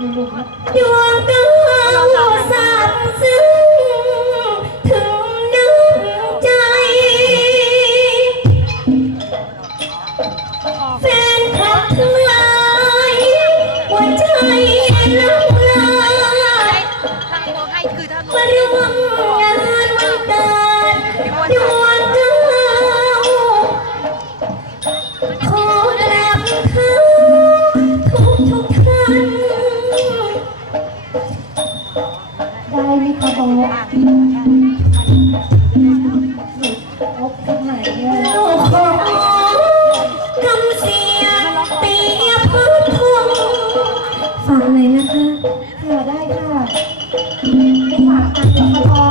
ดวงดาวสับซึ้งถึงน้ำใจ แฟนคลับทั้งหลายหัวใจล่องลอยมาร่วมงาน ได้ไหมคะโบพบกันไหนเนี่ยโอ้โหกำเสียเปียพื้นพงฟังเลยนะคะค่ะได้ค่ะไม่ฝากกันเดี๋ยวพอ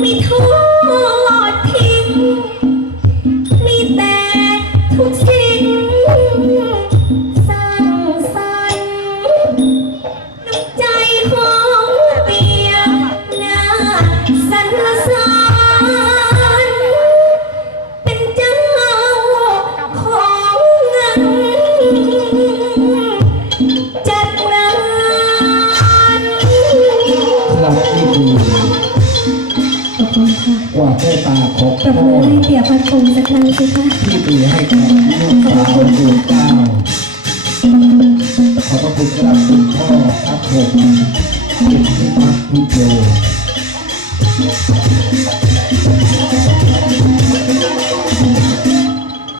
ไม่ทอ ค่ะกว่าแค่ตาของปรบพ่อมือให้เปียพัดพงษ์สักครั้งสิคะที่ปีให้กับลูกสาวดวงเก้าขอบพระคุณครับคุณพ่อครับผมกิตติพัฒน์พิโย